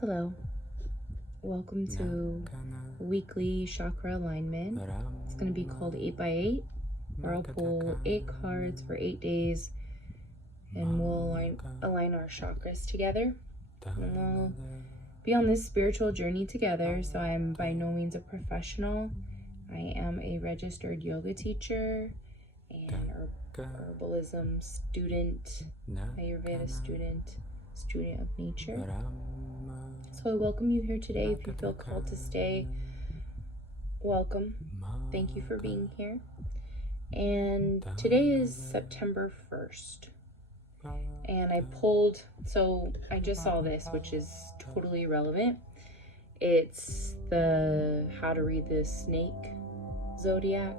Hello, welcome to weekly chakra alignment. It's going to be called 8x8, where I'll pull 8 cards for 8 days and we'll align our chakras together. And we'll be on this spiritual journey together. So I'm by no means a professional. I am a registered yoga teacher and herbalism student, Ayurveda student of nature. So I welcome you here today. If you feel called to stay, welcome. Thank you for being here. And today is September 1st. And I pulled, so I just saw this, which is totally irrelevant. It's the how to read the snake zodiac.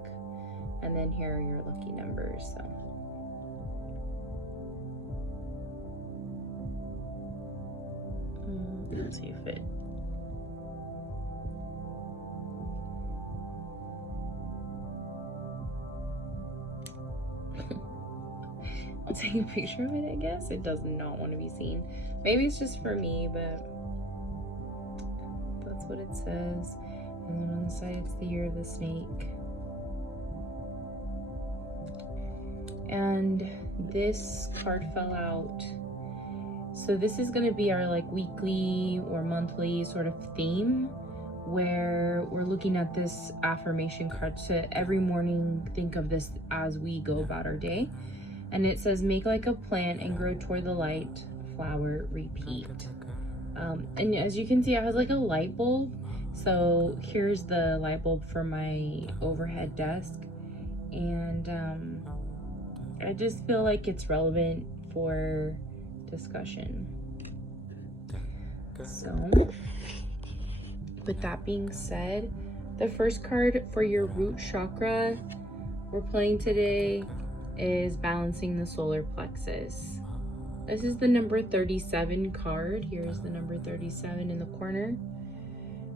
And then here are your lucky numbers. So let's see if it I'll take a picture of it. I guess it does not want to be seen. Maybe it's just for me, but that's what it says. And then on the side it's the year of the snake. And this card fell out. So this is going to be our like weekly or monthly sort of theme, where we're looking at this affirmation card. So every morning think of this as we go about our day. And it says, make like a plant and grow toward the light, flower, repeat. And as you can see, I have like a light bulb. So here's the light bulb for my overhead desk. And I just feel like it's relevant for discussion. So with that being said, the first card for your root chakra we're playing today is balancing the solar plexus. This is the number 37 card. Here's the number 37 in the corner.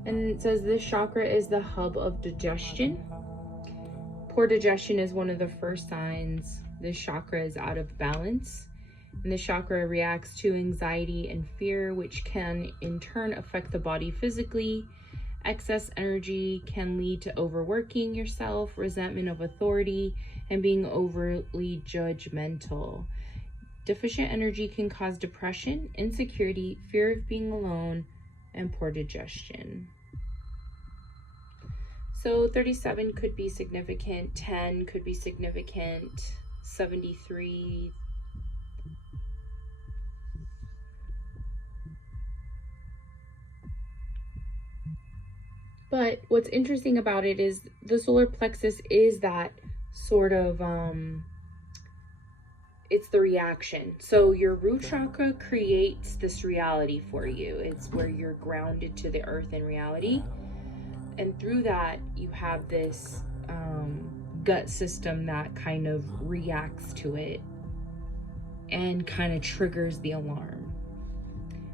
And it says this chakra is the hub of digestion. Poor digestion is one of the first signs this chakra is out of balance. And the chakra reacts to anxiety and fear, which can in turn affect the body physically. Excess energy can lead to overworking yourself, resentment of authority, and being overly judgmental. Deficient energy can cause depression, insecurity, fear of being alone, and poor digestion. So 37 could be significant, 10 could be significant, 73. But what's interesting about it is the solar plexus is that sort of, it's the reaction. So your root chakra creates this reality for you. It's where you're grounded to the earth in reality. And through that, you have this gut system that kind of reacts to it and kind of triggers the alarm.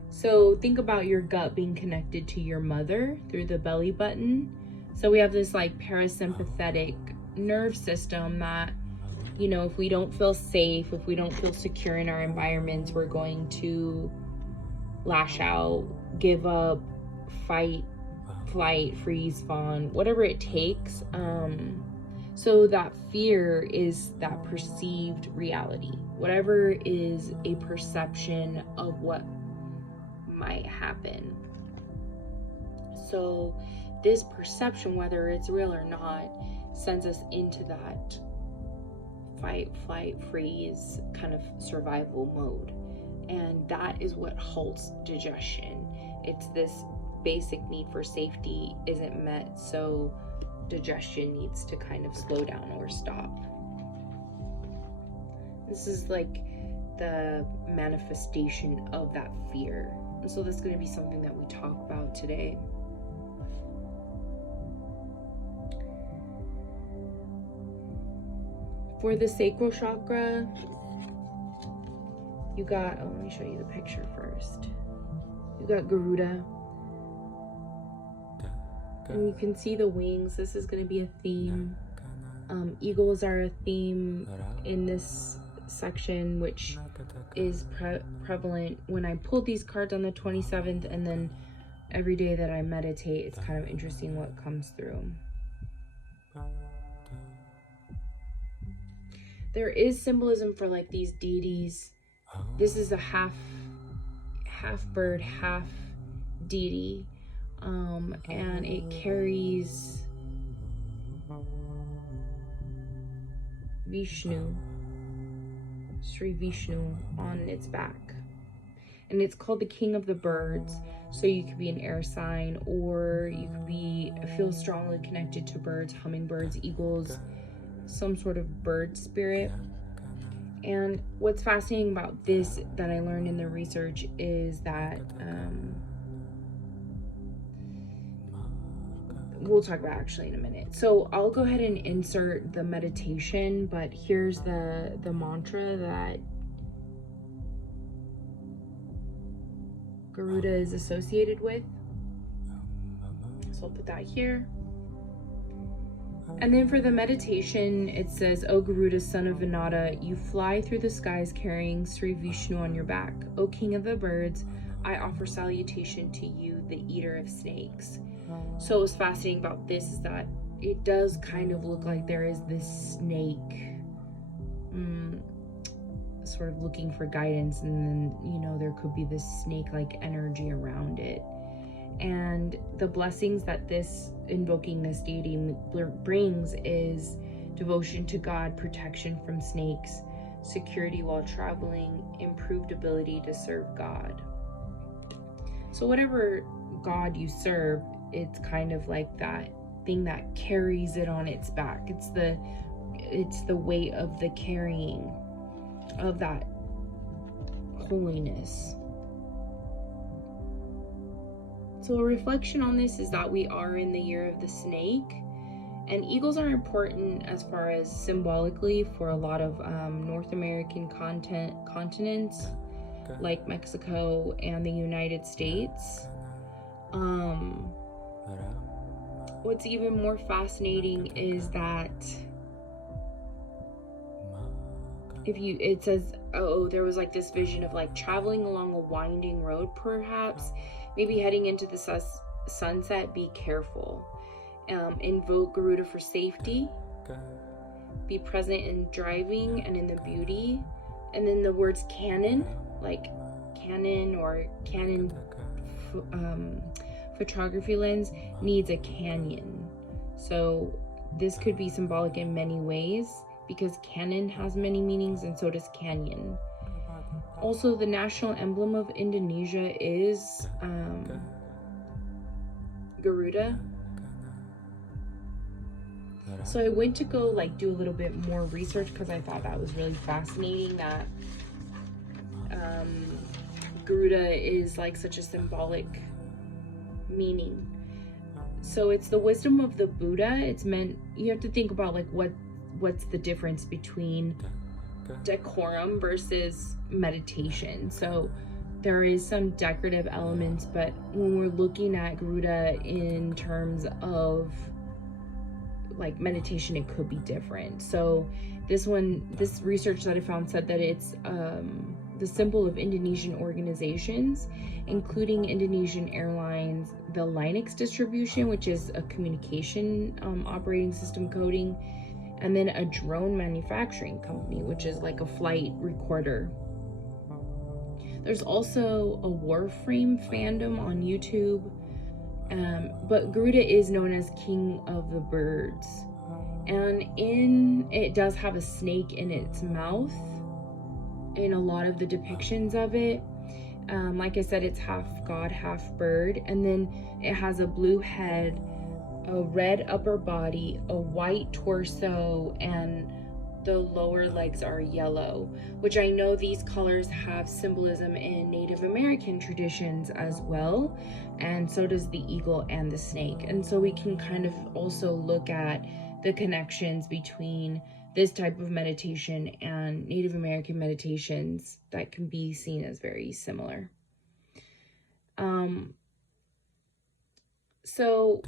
So think about your gut being connected to your mother through the belly button. So we have this like parasympathetic nerve system that, you know, if we don't feel safe, if we don't feel secure in our environments, we're going to lash out, give up, fight, flight, freeze, fawn, whatever it takes. So that fear is that perceived reality. Whatever is a perception of what might happen. So this perception, whether it's real or not, sends us into that fight, flight, freeze kind of survival mode. And that is what halts digestion. It's this basic need for safety isn't met, so digestion needs to kind of slow down or stop. This is like the manifestation of that fear. And so that's going to be something that we talk about today. For the sacral chakra, you got, let me show you the picture first. You got Garuda. And you can see the wings. This is going to be a theme. Eagles are a theme in this section, which is prevalent when I pulled these cards on the 27th, and then every day that I meditate, it's kind of interesting what comes through. There is symbolism for like these deities. This is a half bird, half deity, and it carries Vishnu, Sri Vishnu, on its back. And it's called the King of the Birds. So you could be an air sign, or you could feel strongly connected to birds, hummingbirds, eagles, some sort of bird spirit. And what's fascinating about this that I learned in the research is that we'll talk about actually in a minute. So I'll go ahead and insert the meditation, but here's the mantra that Garuda is associated with. So I'll put that here. And then for the meditation, it says, O Garuda, son of Vinata, you fly through the skies carrying Sri Vishnu on your back. O King of the Birds, I offer salutation to you, the eater of snakes. So what's fascinating about this is that it does kind of look like there is this snake sort of looking for guidance, and then, you know, there could be this snake-like energy around it. And the blessings that this invoking this deity brings is devotion to God, protection from snakes, security while traveling, improved ability to serve God. So whatever God you serve, it's kind of like that thing that carries it on its back. It's the weight of the carrying of that holiness. So a reflection on this is that we are in the year of the snake, and eagles are important as far as symbolically for a lot of North American continents like Mexico and the United States. What's even more fascinating is that it says, oh, there was like this vision of like traveling along a winding road, perhaps, maybe heading into the sunset. Be careful. Invoke Garuda for safety. Be present in driving and in the beauty. And then the words Canon, like Canon or Canon photography lens needs a canyon. So this could be symbolic in many ways, because Canon has many meanings, and so does canyon. Also, the national emblem of Indonesia is Garuda. So I went to go like do a little bit more research, because I thought that was really fascinating that Garuda is like such a symbolic meaning. So it's the wisdom of the Buddha. It's meant, you have to think about like what's the difference between decorum versus meditation. So there is some decorative elements, but when we're looking at Garuda in terms of like meditation, it could be different. So this research that I found said that it's the symbol of Indonesian organizations, including Indonesian Airlines, the Linux distribution, which is a communication operating system coding, and then a drone manufacturing company, which is like a flight recorder. There's also a Warframe fandom on YouTube, but Garuda is known as King of the Birds, and it does have a snake in its mouth in a lot of the depictions of it. Like I said, it's half god, half bird, and then it has a blue head, a red upper body, a white torso, and the lower legs are yellow, which I know these colors have symbolism in Native American traditions as well, and so does the eagle and the snake. And so we can kind of also look at the connections between this type of meditation and Native American meditations that can be seen as very similar. So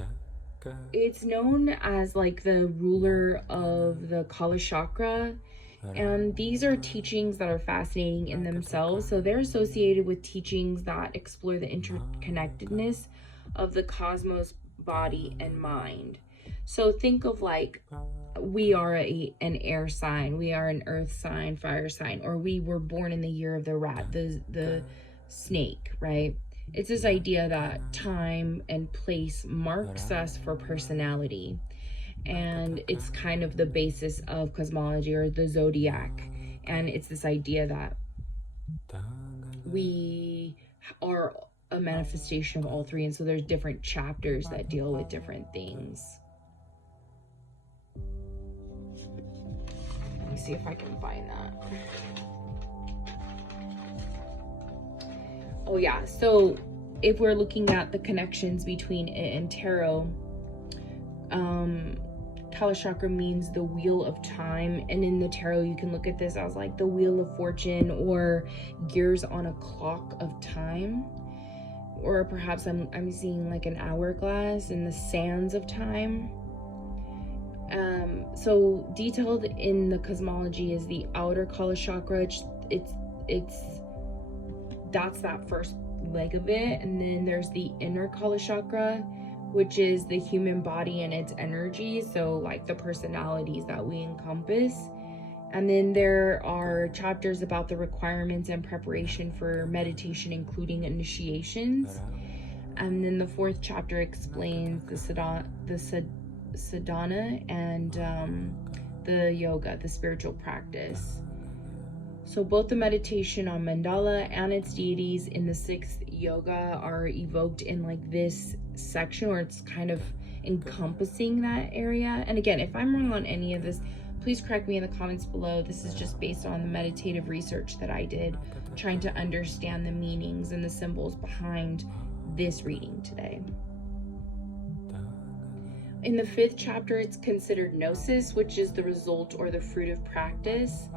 it's known as like the ruler of the Kala chakra, And these are teachings that are fascinating in themselves. So they're associated with teachings that explore the interconnectedness of the cosmos, body, and mind. So think of like, we are an air sign, we are an earth sign, fire sign, or we were born in the year of the rat, the snake, right? It's this idea that time and place marks us for personality. And it's kind of the basis of cosmology or the zodiac. And it's this idea that we are a manifestation of all three. And so there's different chapters that deal with different things. Let me see if I can find that. Oh yeah, so if we're looking at the connections between it and tarot, Kalachakra means the wheel of time, and in the tarot you can look at this as like the wheel of fortune or gears on a clock of time, or perhaps I'm seeing like an hourglass in the sands of time. So detailed in the cosmology is the outer Kalachakra. It's that's that first leg of it, and then there's the inner Kalachakra, which is the human body and its energy, so like the personalities that we encompass. And then there are chapters about the requirements and preparation for meditation, including initiations. And then the fourth chapter explains the sadhana and the yoga, the spiritual practice. So both the meditation on mandala and its deities in the sixth yoga are evoked in like this section, or it's kind of encompassing that area. And again, if I'm wrong on any of this, please correct me in the comments below. This is just based on the meditative research that I did, trying to understand the meanings and the symbols behind this reading today. In the fifth chapter, it's considered gnosis, which is the result or the fruit of practice.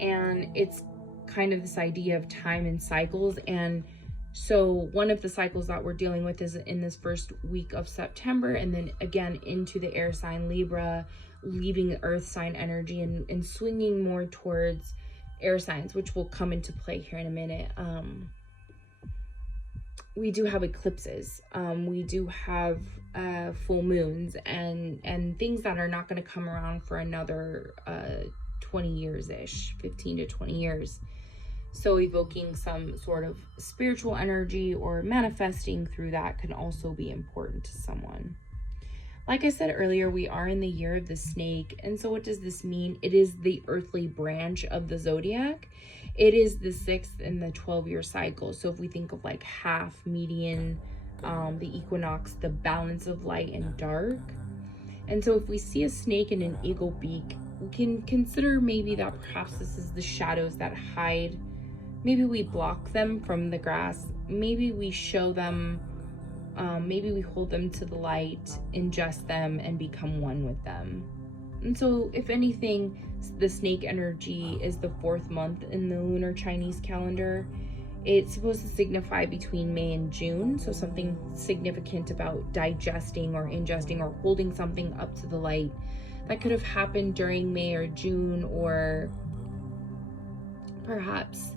And it's kind of this idea of time and cycles. And so one of the cycles that we're dealing with is in this first week of September, and then again into the air sign Libra, leaving the earth sign energy and swinging more towards air signs, which will come into play here in a minute. We do have eclipses. We do have full moons and things that are not going to come around for another 20 years-ish, 15 to 20 years. So evoking some sort of spiritual energy or manifesting through that can also be important to someone. Like I said earlier, we are in the year of the snake. And so what does this mean? It is the earthly branch of the zodiac. It is the 6th in the 12-year cycle. So if we think of like half, median, the equinox, the balance of light and dark. And so if we see a snake in an eagle beak, we can consider maybe that perhaps this is the shadows that hide. Maybe we block them from the grass. Maybe we show them, maybe we hold them to the light, ingest them, and become one with them. And so if anything, the snake energy is the 4th month in the lunar Chinese calendar. It's supposed to signify between May and June. So something significant about digesting or ingesting or holding something up to the light. That could have happened during May or June, or perhaps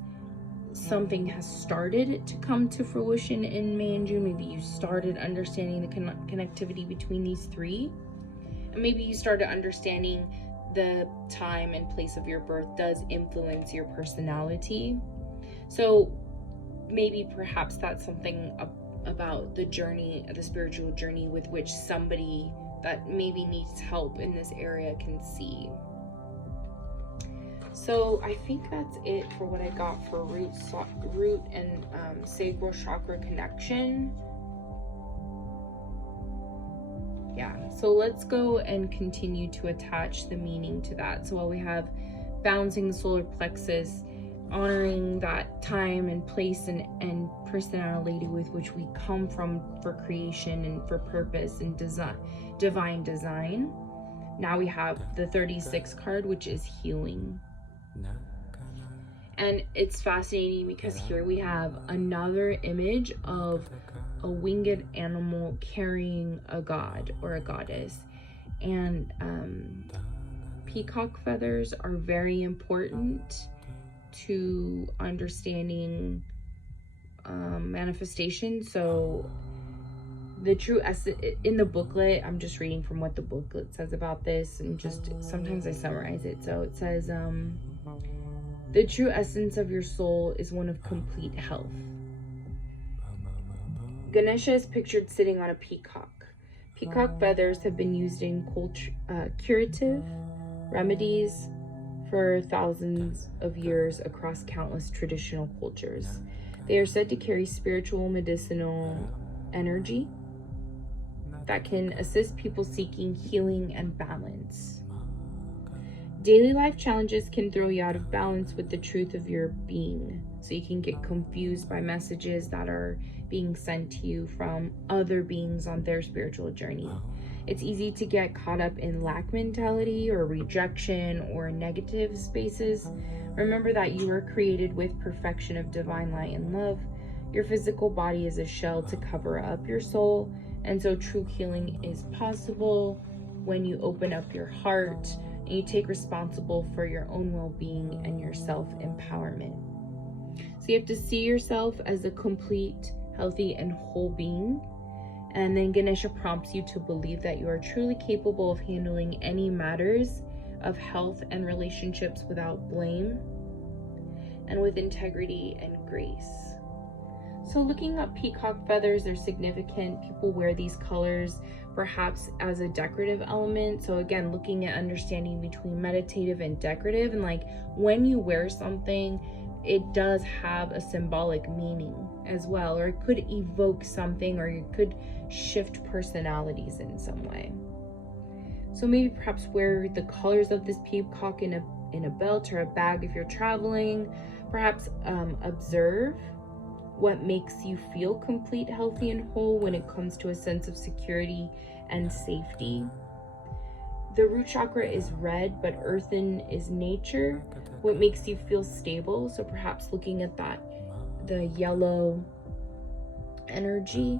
something has started to come to fruition in May and June. Maybe you started understanding the connectivity between these three. And maybe you started understanding the time and place of your birth does influence your personality. So maybe perhaps that's something about the journey, the spiritual journey with which somebody that maybe needs help in this area can see. So I think that's it for what I got for root and sacral chakra connection. Yeah, so let's go and continue to attach the meaning to that. So while we have balancing the solar plexus, honoring that time and place and personality with which we come from for creation and for purpose and divine design. Now we have the 36 card, which is healing. And it's fascinating because here we have another image of a winged animal carrying a god or a goddess. And peacock feathers are very important to understanding manifestation. So the true essence in the booklet, I'm just reading from what the booklet says about this, and just sometimes I summarize it. So it says, the true essence of your soul is one of complete health. Ganesha is pictured sitting on a peacock. Peacock feathers have been used in curative remedies for thousands of years across countless traditional cultures. They are said to carry spiritual, medicinal energy that can assist people seeking healing and balance. Daily life challenges can throw you out of balance with the truth of your being, so you can get confused by messages that are being sent to you from other beings on their spiritual journey. It's easy to get caught up in lack mentality or rejection or negative spaces. Remember that you are created with perfection of divine light and love. Your physical body is a shell to cover up your soul, and so true healing is possible when you open up your heart and you take responsible for your own well-being and your self-empowerment. So you have to see yourself as a complete, healthy, and whole being. And then Ganesha prompts you to believe that you are truly capable of handling any matters of health and relationships without blame and with integrity and grace. So looking up peacock feathers, they're significant. People wear these colors perhaps as a decorative element. So again, looking at understanding between meditative and decorative, and like when you wear something, it does have a symbolic meaning as well, or it could evoke something, or you could shift personalities in some way. So maybe perhaps wear the colors of this peacock in a belt or a bag if you're traveling. Perhaps observe what makes you feel complete, healthy, and whole when it comes to a sense of security and safety. The root chakra is red, but earthen is nature. What makes you feel stable? So perhaps looking at that, the yellow energy.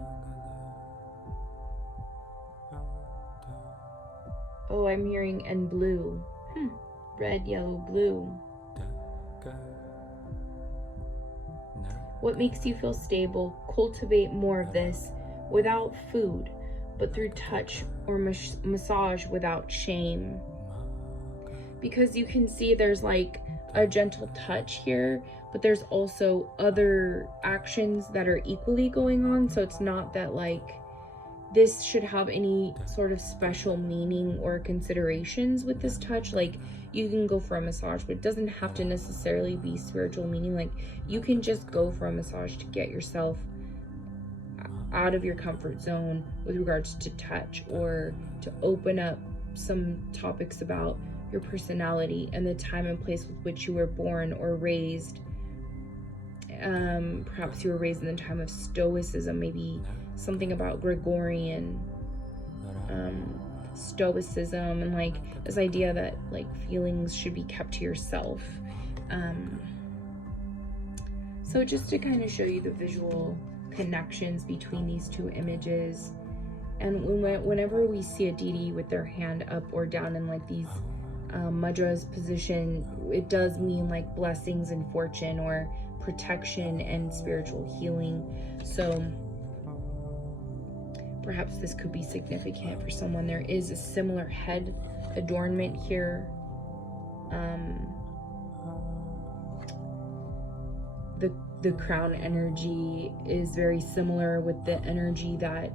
Oh, I'm hearing and blue. Red, yellow, blue. What makes you feel stable? Cultivate more of this without food, but through touch or massage without shame. Because you can see there's like a gentle touch here, but there's also other actions that are equally going on. So it's not that like this should have any sort of special meaning or considerations with this touch. Like you can go for a massage, but it doesn't have to necessarily be spiritual meaning. Like you can just go for a massage to get yourself out of your comfort zone with regards to touch, or to open up some topics about your personality and the time and place with which you were born or raised. Perhaps you were raised in the time of Stoicism, maybe something about Gregorian Stoicism, and like this idea that like feelings should be kept to yourself. So just to kind of show you the visual connections between these two images, and whenever we see a deity with their hand up or down in like these mudras position, it does mean like blessings and fortune or protection and spiritual healing. So perhaps this could be significant for someone. There is a similar head adornment here. The crown energy is very similar with the energy that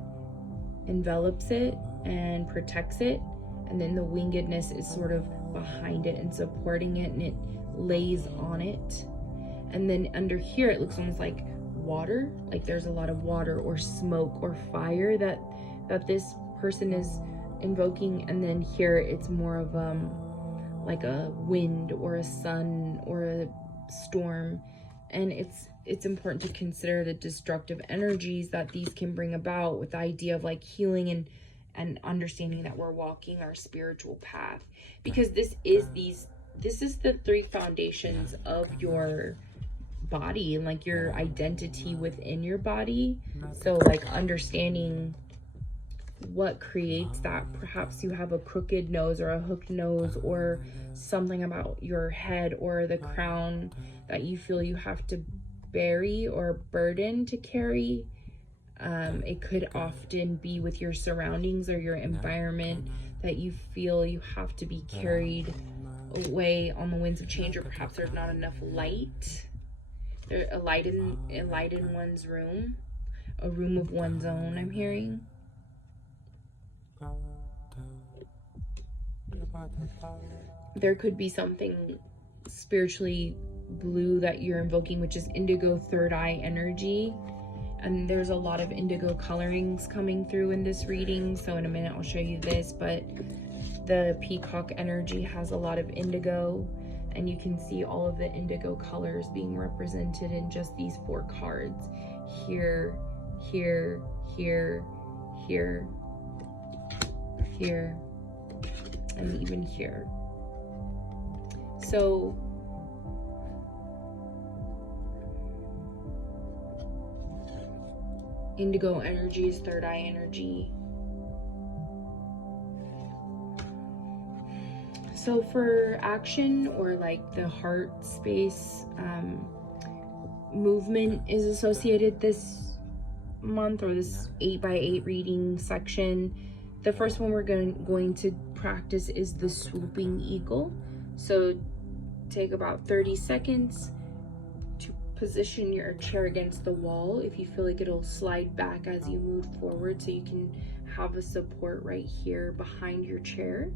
envelops it and protects it, and then the wingedness is sort of behind it and supporting it, and it lays on it. And then under here it looks almost like water, like there's a lot of water or smoke or fire that this person is invoking. And then here it's more of like a wind or a sun or a storm. And it's important to consider the destructive energies that these can bring about, with the idea of like healing and understanding that we're walking our spiritual path, because this is the three foundations of your body and like your identity within your body. So like understanding what creates that. Perhaps you have a crooked nose or a hooked nose, or something about your head or the crown that you feel you have to bury or burden to carry. It could often be with your surroundings or your environment that you feel you have to be carried away on the winds of change, or perhaps there's not enough light. There's a light in one's room, a room of one's own, I'm hearing. There could be something spiritually blue that you're invoking, which is indigo third eye energy. And there's a lot of indigo colorings coming through in this reading. So in a minute, I'll show you this, but the peacock energy has a lot of indigo, and you can see all of the indigo colors being represented in just these 4 cards. Here, here, here, here, here, and even here. So indigo energy is third eye energy. So for action, or like the heart space, movement is associated this month, or this 8x8 reading section. The first one we're going to practice is the swooping eagle. So take about 30 seconds to position your chair against the wall. If you feel like it'll slide back as you move forward, so you can have a support right here behind your chair.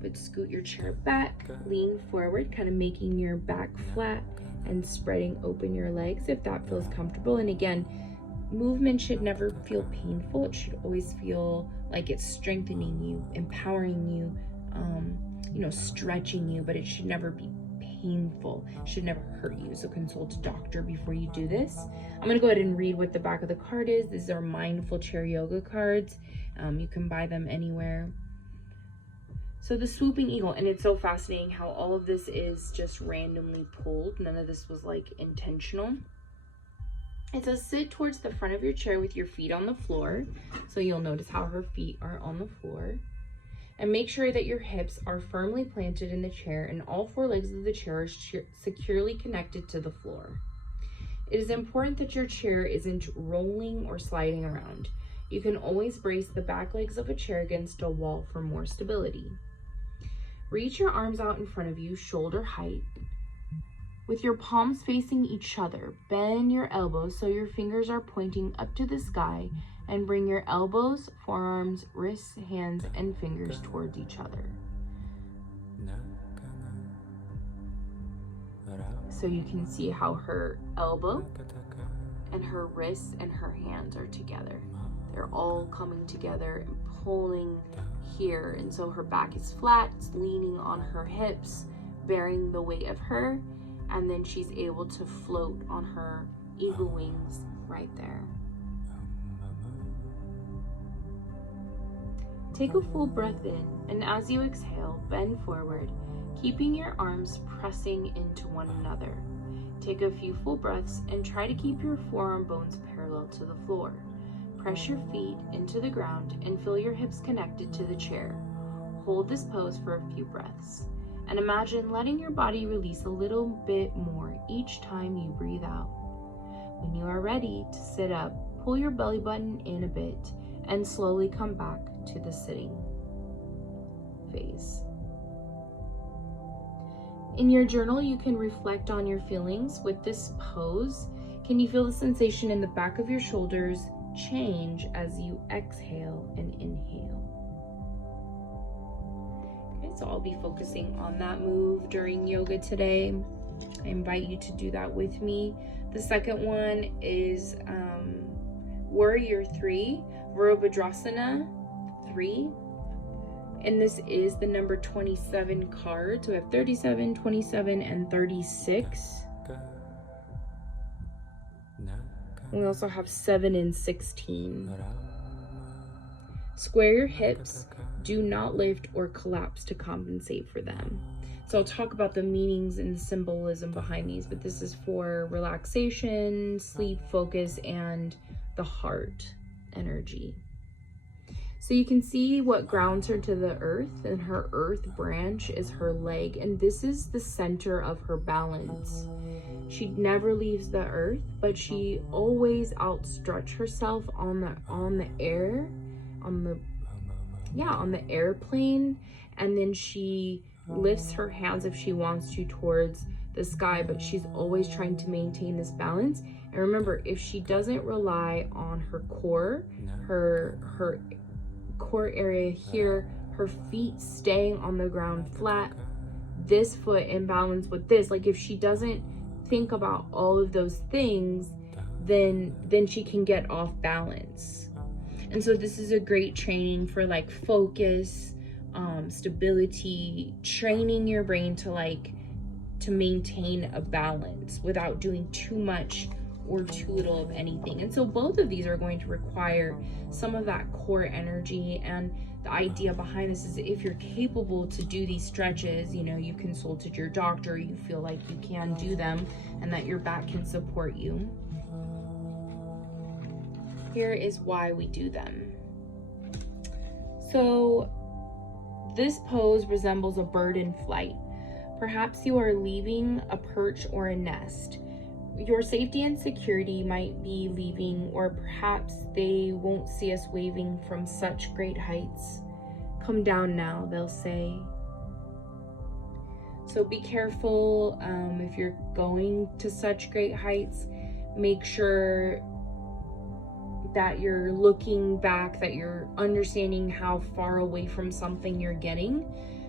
But scoot your chair back, lean forward, kind of making your back flat and spreading open your legs if that feels comfortable. And again, movement should never feel painful. It should always feel like it's strengthening you, empowering you, stretching you, but it should never be painful. It should never hurt you. So consult a doctor before you do this. I'm gonna go ahead and read what the back of the card is. These are mindful chair yoga cards. You can buy them anywhere. So the swooping eagle, and it's so fascinating how all of this is just randomly pulled. None of this was like intentional. It says sit towards the front of your chair with your feet on the floor. So you'll notice how her feet are on the floor. And make sure that your hips are firmly planted in the chair and all 4 legs of the chair are securely connected to the floor. It is important that your chair isn't rolling or sliding around. You can always brace the back legs of a chair against a wall for more stability. Reach your arms out in front of you, shoulder height. With your palms facing each other, bend your elbows so your fingers are pointing up to the sky, and bring your elbows, forearms, wrists, hands, and fingers towards each other. So you can see how her elbow and her wrists and her hands are together. They're all coming together and pulling here. And so her back is flat, it's leaning on her hips, bearing the weight of her. And then she's able to float on her eagle wings right there. Take a full breath in, and as you exhale, bend forward, keeping your arms pressing into one another. Take a few full breaths and try to keep your forearm bones parallel to the floor. Press your feet into the ground and feel your hips connected to the chair. Hold this pose for a few breaths. And imagine letting your body release a little bit more each time you breathe out. When you are ready to sit up, pull your belly button in a bit and slowly come back to the sitting phase. In your journal, you can reflect on your feelings with this pose. Can you feel the sensation in the back of your shoulders change as you exhale and inhale? Okay, so I'll be focusing on that move during yoga today. I invite you to do that with me. The second one is Warrior 3, Virabhadrasana 3. And this is the number 27 card. So we have 37, 27, and 36. We also have 7 and 16. Square your hips. Do not lift or collapse to compensate for them. So I'll talk about the meanings and the symbolism behind these, but this is for relaxation, sleep, focus, and the heart energy. So you can see what grounds her to the earth, and her earth branch is her leg, and this is the center of her balance. She never leaves the earth, but she always outstretches herself on the air, on the airplane, and then she lifts her hands if she wants to towards the sky, but she's always trying to maintain this balance. And remember, if she doesn't rely on her core, her core area here, her feet staying on the ground flat, this foot in balance with this, like if she doesn't think about all of those things, then she can get off balance. And so this is a great training for like focus, stability, training your brain to maintain a balance without doing too much or too little of anything. And so both of these are going to require some of that core energy. And the idea behind this is if you're capable to do these stretches, you know, you consulted your doctor, you feel like you can do them and that your back can support you. Here is why we do them. So this pose resembles a bird in flight. Perhaps you are leaving a perch or a nest. Your safety and security might be leaving, or perhaps they won't see us waving from such great heights. Come down now, they'll say. So be careful if you're going to such great heights. Make sure that you're looking back, that you're understanding how far away from something you're getting,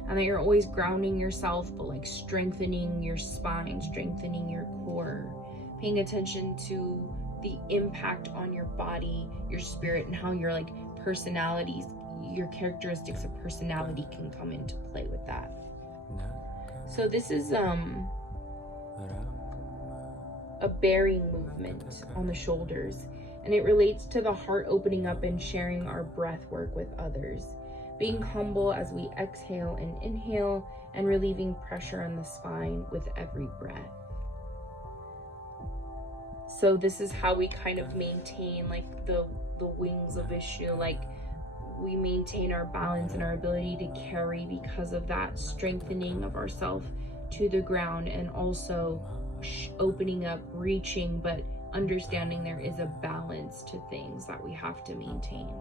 and that you're always grounding yourself, but like strengthening your spine, strengthening your core, paying attention to the impact on your body, your spirit, and how your like personalities, your characteristics of personality can come into play with that. So this is a bearing movement on the shoulders, and it relates to the heart opening up and sharing our breath work with others, being humble as we exhale and inhale, and relieving pressure on the spine with every breath. So this is how we kind of maintain like the wings of Vishnu, like we maintain our balance and our ability to carry because of that strengthening of ourself to the ground, and also opening up, reaching, but understanding there is a balance to things that we have to maintain.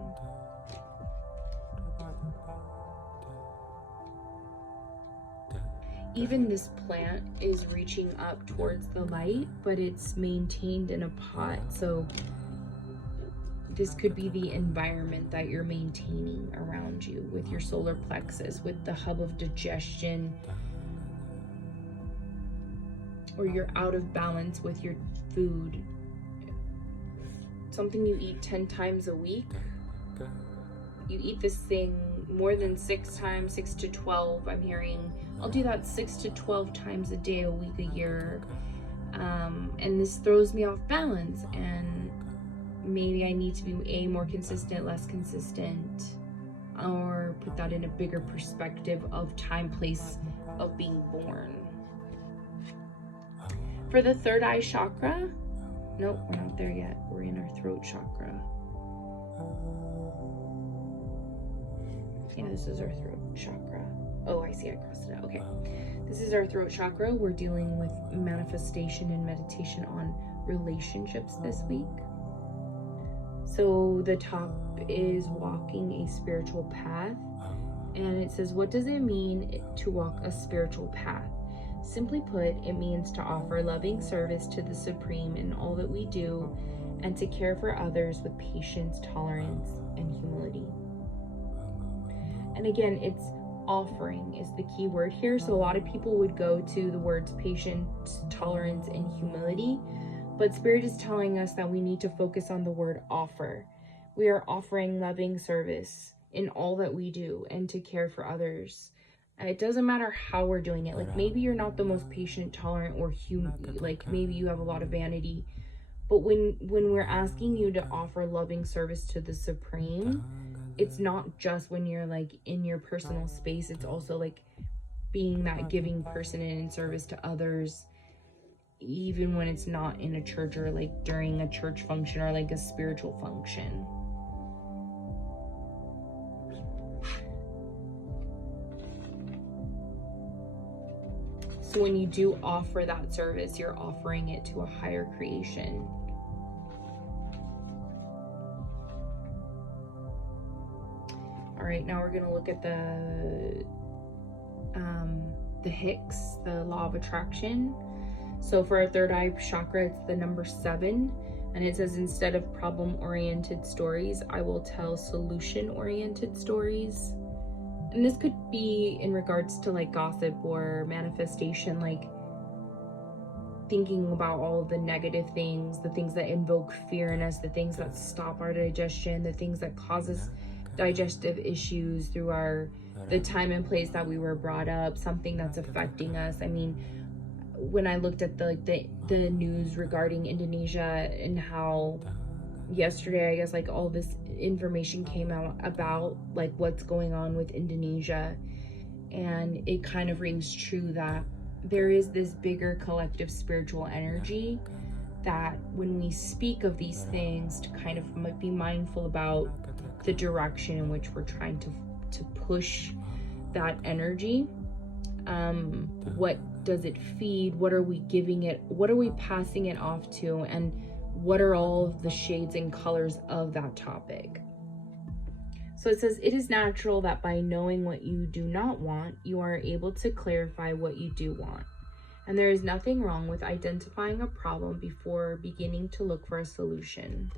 Even this plant is reaching up towards the light, but it's maintained in a pot. So this could be the environment that you're maintaining around you with your solar plexus, with the hub of digestion, or you're out of balance with your food. Something you eat 10 times a week. You eat this thing more than 6 times, 6 to 12, I'm hearing. I'll do that 6 to 12 times a day, a week, a year. And this throws me off balance, and maybe I need to be more consistent, less consistent, or put that in a bigger perspective of time, place of being born. For the third eye chakra, nope, we're not there yet. We're in our throat chakra. Yeah, this is our throat chakra. Oh, I see, I crossed it out. Okay. This is our throat chakra. We're dealing with manifestation and meditation on relationships this week. So the top is walking a spiritual path. And it says, what does it mean to walk a spiritual path? Simply put, it means to offer loving service to the Supreme in all that we do, and to care for others with patience, tolerance, and humility. And again, it's offering is the key word here. So a lot of people would go to the words patience, tolerance, and humility, but Spirit is telling us that we need to focus on the word offer. We are offering loving service in all that we do, and to care for others. It doesn't matter how we're doing it. Like maybe you're not the most patient, tolerant, or like maybe you have a lot of vanity. But when we're asking you to offer loving service to the Supreme, it's not just when you're like in your personal space. It's also like being that giving person and in service to others, even when it's not in a church, or like during a church function, or like a spiritual function. So when you do offer that service, you're offering it to a higher creation. All right, now we're gonna look at the Hicks, the law of attraction. So for our third eye chakra, it's the number 7, and it says, instead of problem-oriented stories, I will tell solution-oriented stories. And this could be in regards to like gossip or manifestation, like thinking about all of the negative things, the things that invoke fear in us, the things that stop our digestion, the things that cause us digestive issues through the time and place that we were brought up, something that's affecting us. I mean, when I looked at the news regarding Indonesia and how yesterday, I guess, like all this information came out about like what's going on with Indonesia, and it kind of rings true that there is this bigger collective spiritual energy that when we speak of these things, to kind of be mindful about the direction in which we're trying to push that energy. What does it feed? What are we giving it? What are we passing it off to? And what are all of the shades and colors of that topic? So it says, it is natural that by knowing what you do not want, you are able to clarify what you do want. And there is nothing wrong with identifying a problem before beginning to look for a solution.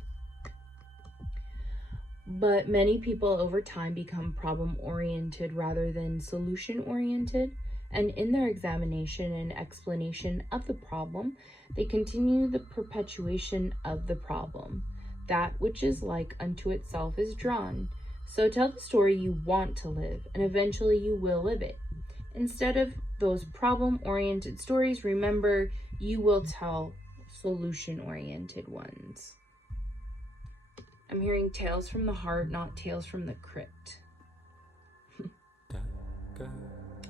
But many people over time become problem-oriented rather than solution-oriented, and in their examination and explanation of the problem, they continue the perpetuation of the problem. That which is like unto itself is drawn. So tell the story you want to live, and eventually you will live it. Instead of those problem-oriented stories, remember, you will tell solution-oriented ones. I'm hearing tales from the heart, not tales from the crypt.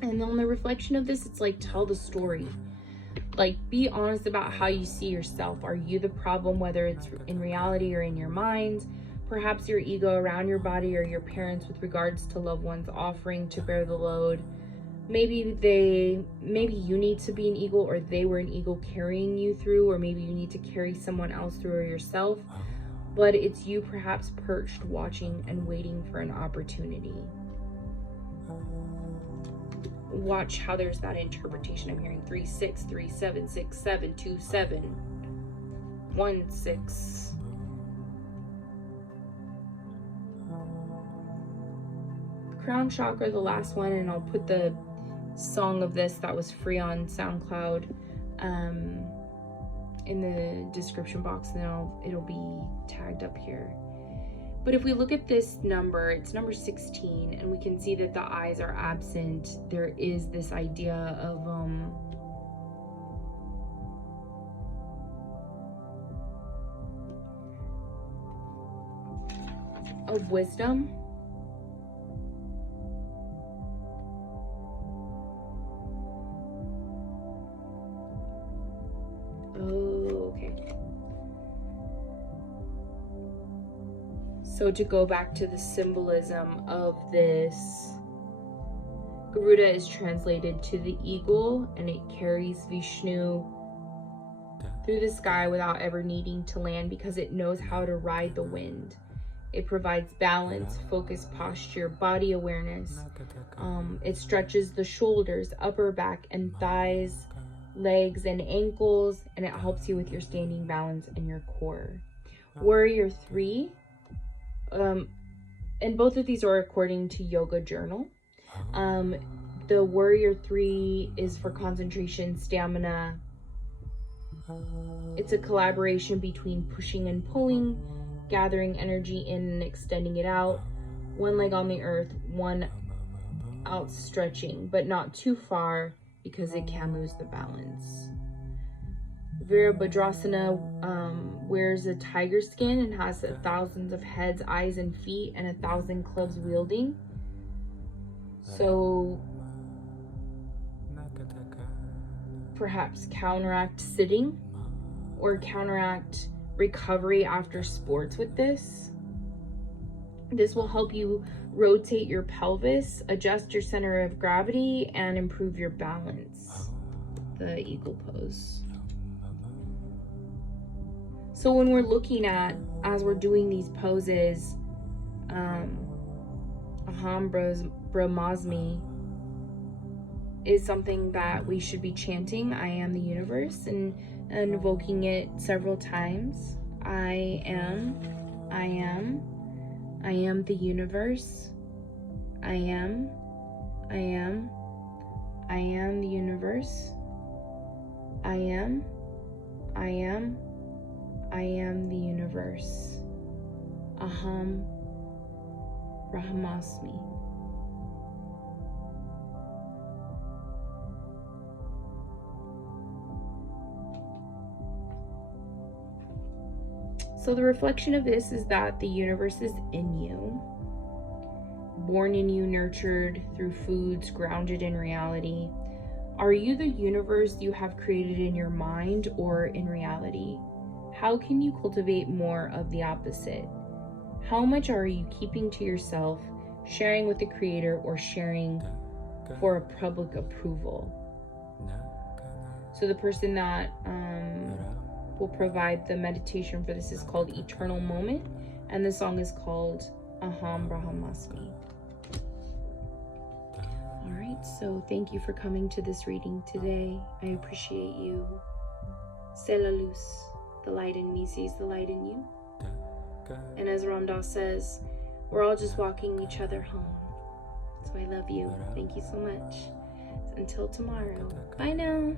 And on the reflection of this, it's like, tell the story. Like, be honest about how you see yourself. Are you the problem, whether it's in reality or in your mind? Perhaps your ego around your body, or your parents with regards to loved ones offering to bear the load. Maybe you need to be an eagle, or they were an eagle carrying you through, or maybe you need to carry someone else through, or yourself. But it's you perhaps perched, watching and waiting for an opportunity. Watch how there's that interpretation. I'm hearing 3 6 3 7 6 7 2 7 1 6. Crown chakra, the last one, and I'll put the song of this that was free on SoundCloud in the description box, and it'll be tagged up here. But if we look at this number, it's number 16, and we can see that the eyes are absent. There is this idea of wisdom. Oh, okay. So to go back to the symbolism of this, Garuda is translated to the eagle, and it carries Vishnu through the sky without ever needing to land, because it knows how to ride the wind. It provides balance, focus, posture, body awareness. It stretches the shoulders, upper back and thighs, legs and ankles, and it helps you with your standing balance and your core. Warrior 3, and both of these are according to Yoga Journal. The Warrior 3 is for concentration, stamina. It's a collaboration between pushing and pulling, gathering energy in and extending it out. One leg on the earth, one outstretching, but not too far, because it can lose the balance. Virabhadrasana wears a tiger skin and has thousands of heads, eyes, and feet, and 1,000 clubs wielding. So perhaps counteract sitting, or counteract recovery after sports with this. This will help you rotate your pelvis, adjust your center of gravity, and improve your balance. the eagle pose. So when we're looking at, as we're doing these poses, Aham Brahmasmi is something that we should be chanting. I am the universe, and invoking it several times. I am the universe. I am the universe. I am the universe. Aham Brahmasmi. So the reflection of this is that the universe is in you, born in you, nurtured through foods, grounded in reality. Are you the universe you have created in your mind or in reality? How can you cultivate more of the opposite? How much are you keeping to yourself, sharing with the Creator, or sharing for a public approval? So the person that will provide the meditation for this is called Eternal Moment, and the song is called Aham Brahmasmi. All right, so thank you for coming to this reading today. I appreciate you. C'est la luz. The light in me sees the light in you. And as Ram Dass says, we're all just walking each other home. So I love you. Thank you so much. Until tomorrow. Bye now.